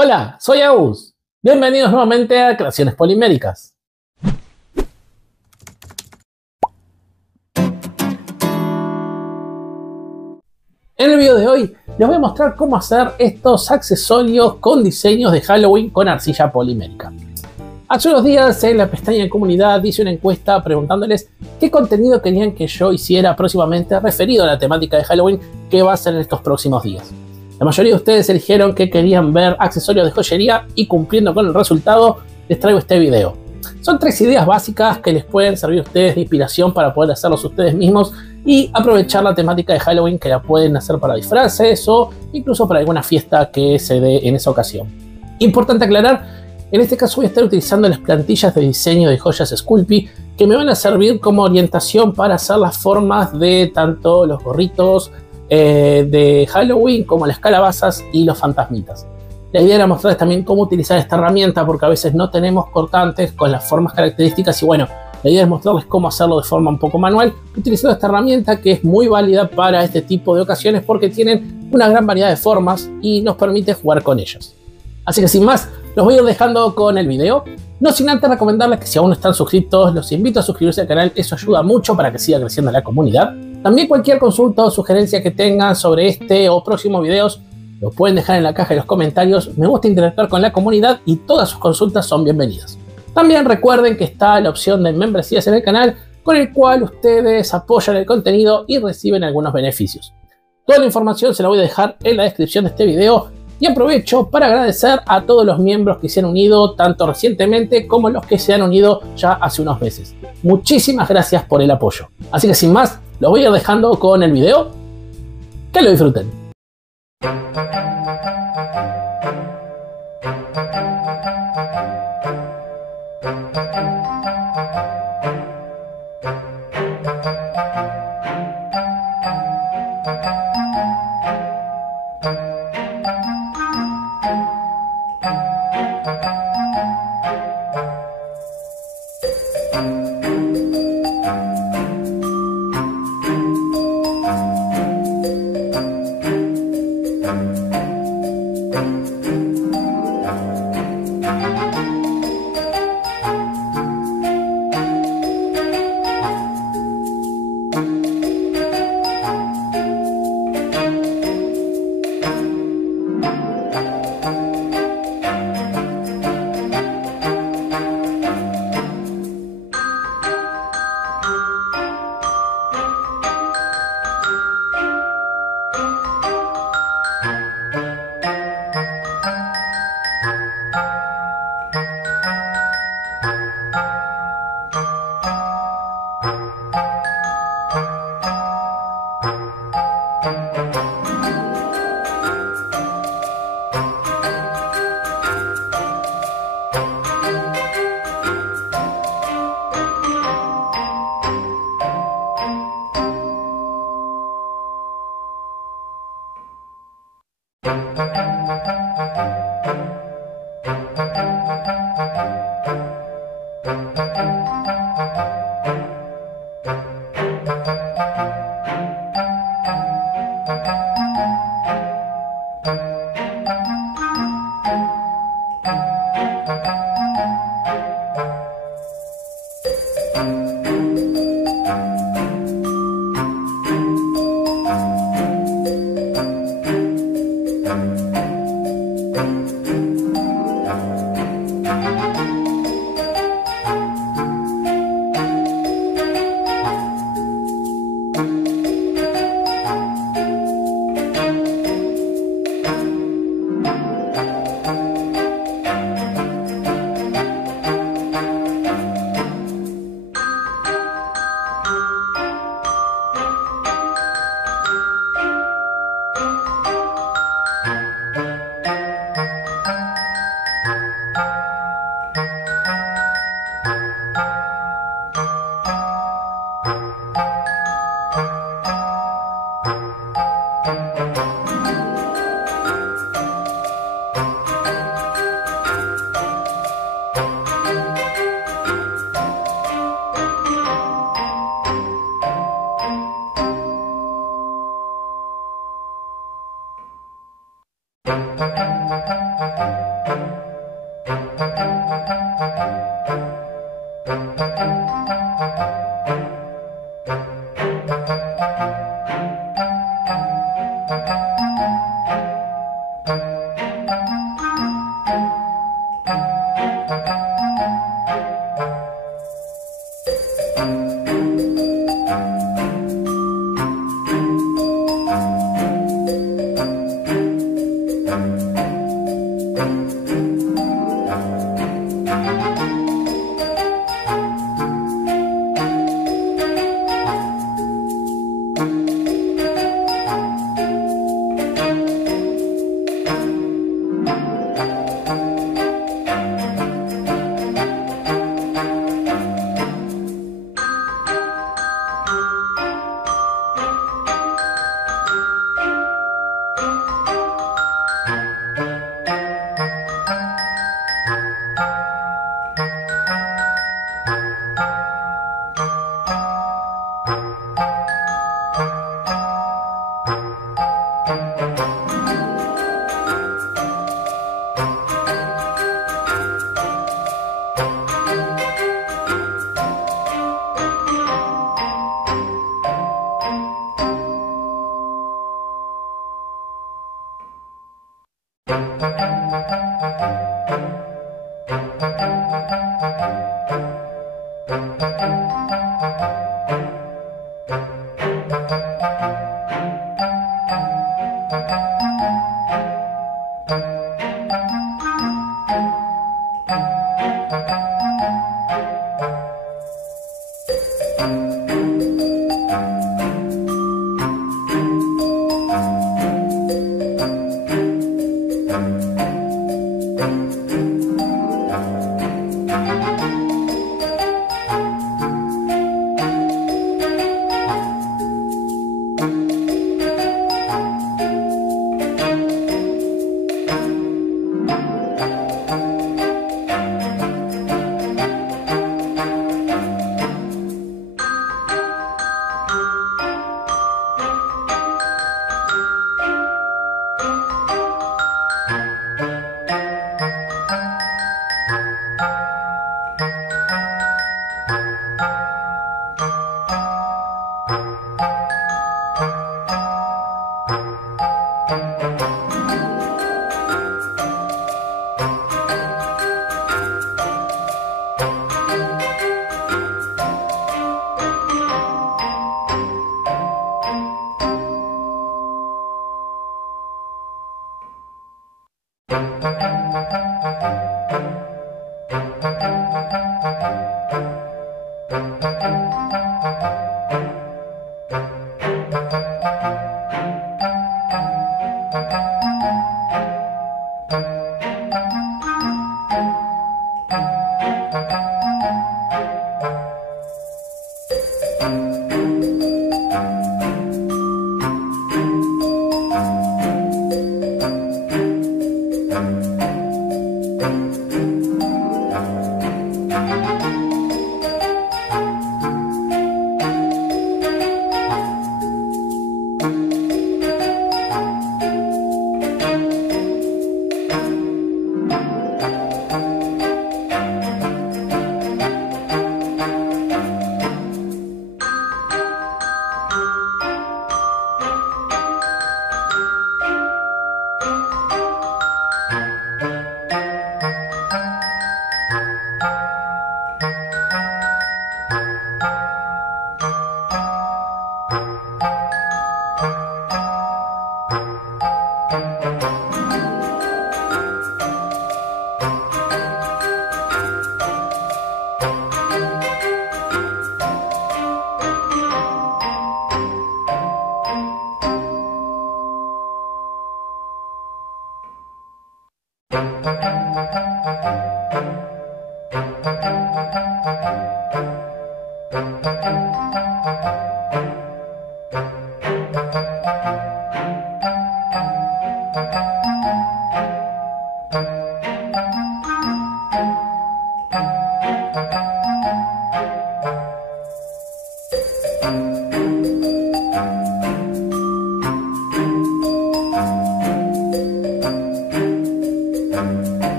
Hola, soy Agus. Bienvenidos nuevamente a Creaciones Poliméricas. En el video de hoy les voy a mostrar cómo hacer estos accesorios con diseños de Halloween con arcilla polimérica. Hace unos días en la pestaña de comunidad hice una encuesta preguntándoles qué contenido querían que yo hiciera próximamente referido a la temática de Halloween que va a ser en estos próximos días. La mayoría de ustedes eligieron que querían ver accesorios de joyería y cumpliendo con el resultado les traigo este video. Son 3 ideas básicas que les pueden servir a ustedes de inspiración para poder hacerlos ustedes mismos y aprovechar la temática de Halloween, que la pueden hacer para disfraces o incluso para alguna fiesta que se dé en esa ocasión. Importante aclarar, en este caso voy a estar utilizando las plantillas de diseño de joyas Sculpey que me van a servir como orientación para hacer las formas de tanto los gorritos de Halloween como las calabazas y los fantasmitas. La idea era mostrarles también cómo utilizar esta herramienta, porque a veces no tenemos cortantes con las formas características y bueno, la idea es mostrarles cómo hacerlo de forma un poco manual utilizando esta herramienta que es muy válida para este tipo de ocasiones porque tienen una gran variedad de formas y nos permite jugar con ellas. Así que sin más, los voy a ir dejando con el video. No sin antes recomendarles que si aún no están suscritos, los invito a suscribirse al canal, eso ayuda mucho para que siga creciendo la comunidad. También cualquier consulta o sugerencia que tengan sobre este o próximos videos, lo pueden dejar en la caja de los comentarios. Me gusta interactuar con la comunidad y todas sus consultas son bienvenidas. También recuerden que está la opción de membresías en el canal, con el cual ustedes apoyan el contenido y reciben algunos beneficios. Toda la información se la voy a dejar en la descripción de este video. Y aprovecho para agradecer a todos los miembros que se han unido tanto recientemente como los que se han unido ya hace unos meses. Muchísimas gracias por el apoyo. Así que sin más, los voy a ir dejando con el video. Que lo disfruten.